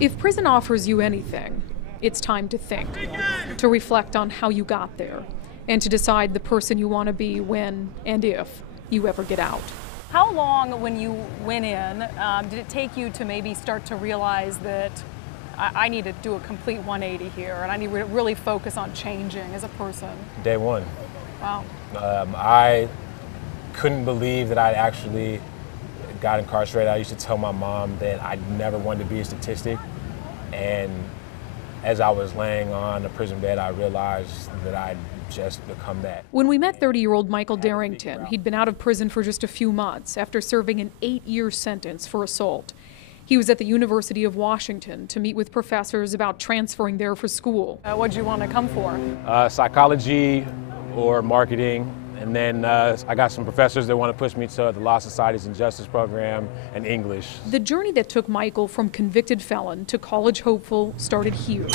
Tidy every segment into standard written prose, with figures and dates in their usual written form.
If prison offers you anything, it's time to think, to reflect on how you got there, and to decide the person you want to be when and if you ever get out. How long, when you went in, did it take you to maybe start to realize that I need to do a complete 180 here, and I need to really focus on changing as a person? Day one. Wow. I couldn't believe that I'd actually got incarcerated. I used to tell my mom that I never wanted to be a statistic, and as I was laying on a prison bed, I realized that I'd just become that. When we met 30-year-old Michael Darrington, he'd been out of prison for just a few months after serving an 8-year sentence for assault. He was at the University of Washington to meet with professors about transferring there for school. What'd you want to come for? Psychology or marketing. And then I got some professors that want to push me to the Law Societies and Justice program and English. The journey that took Michael from convicted felon to college hopeful started here.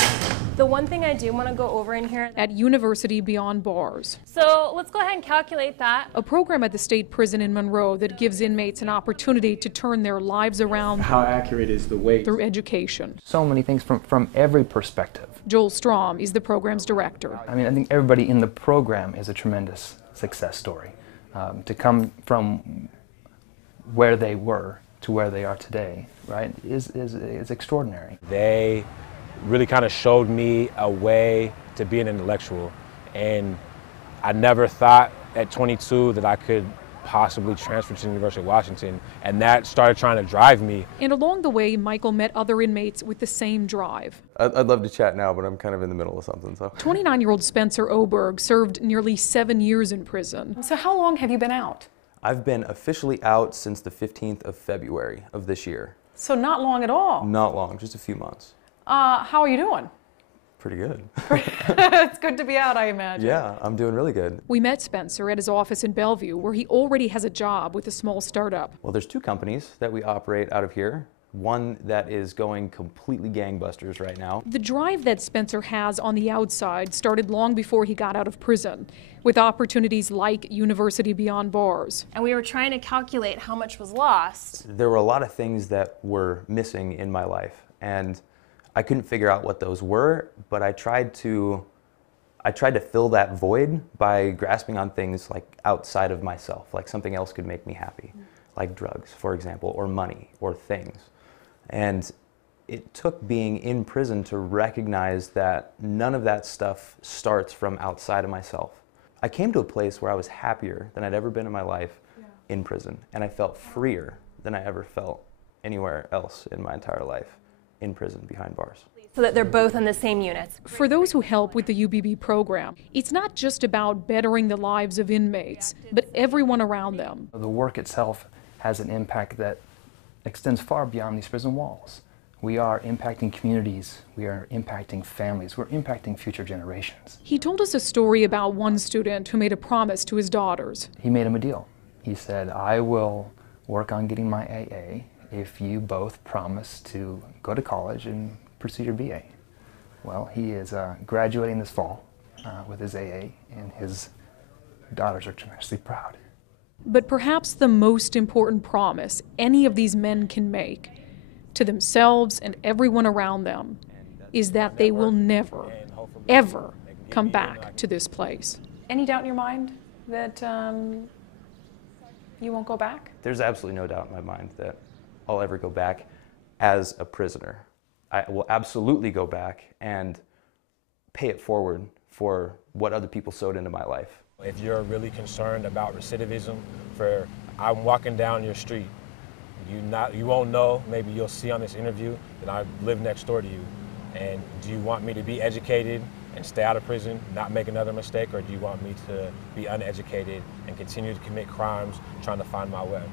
The one thing I do want to go over in here at University Beyond Bars. So let's go ahead and calculate that. A program at the state prison in Monroe that gives inmates an opportunity to turn their lives around. How accurate is the weight? Through education. So many things from every perspective. Joel Strom is the program's director. I mean, I think everybody in the program is a tremendous success story. To come from where they were to where they are today, right, is extraordinary. They really kind of showed me a way to be an intellectual, and I never thought at 22 that I could possibly transfer to the University of Washington, and that started trying to drive me. And along the way, Michael met other inmates with the same drive. I'd love to chat now, but I'm kind of in the middle of something. So. 29-year-old Spencer Oberg served nearly 7 years in prison. So how long have you been out? I've been officially out since the 15th of February of this year. So not long at all? Not long, just a few months. How are you doing? Pretty good. It's good to be out, I imagine. Yeah, I'm doing really good. We met Spencer at his office in Bellevue, where he already has a job with a small startup. Well, there's 2 companies that we operate out of here. One that is going completely gangbusters right now. The drive that Spencer has on the outside started long before he got out of prison, with opportunities like University Beyond Bars. And we were trying to calculate how much was lost. There were a lot of things that were missing in my life, and I couldn't figure out what those were, but I tried to fill that void by grasping on things like outside of myself, like something else could make me happy, like drugs, for example, or money, or things. And it took being in prison to recognize that none of that stuff starts from outside of myself. I came to a place where I was happier than I'd ever been in my life in prison, and I felt freer than I ever felt anywhere else in my entire life. In prison behind bars. So that they're both in the same units. For those who help with the UBB program, it's not just about bettering the lives of inmates, but everyone around them. The work itself has an impact that extends far beyond these prison walls. We are impacting communities, we are impacting families, we're impacting future generations. He told us a story about one student who made a promise to his daughters. He made him a deal. He said, I will work on getting my AA if you both promise to go to college and pursue your BA. Well, he is graduating this fall with his AA, and his daughters are tremendously proud. But perhaps the most important promise any of these men can make to themselves and everyone around them is that they will never, ever come back to this place. Any doubt in your mind that you won't go back? There's absolutely no doubt in my mind that I'll ever go back as a prisoner. I will absolutely go back and pay it forward for what other people sowed into my life. If you're really concerned about recidivism, I'm walking down your street, you won't know, maybe you'll see on this interview that I live next door to you. And do you want me to be educated and stay out of prison, not make another mistake, or do you want me to be uneducated and continue to commit crimes trying to find my way?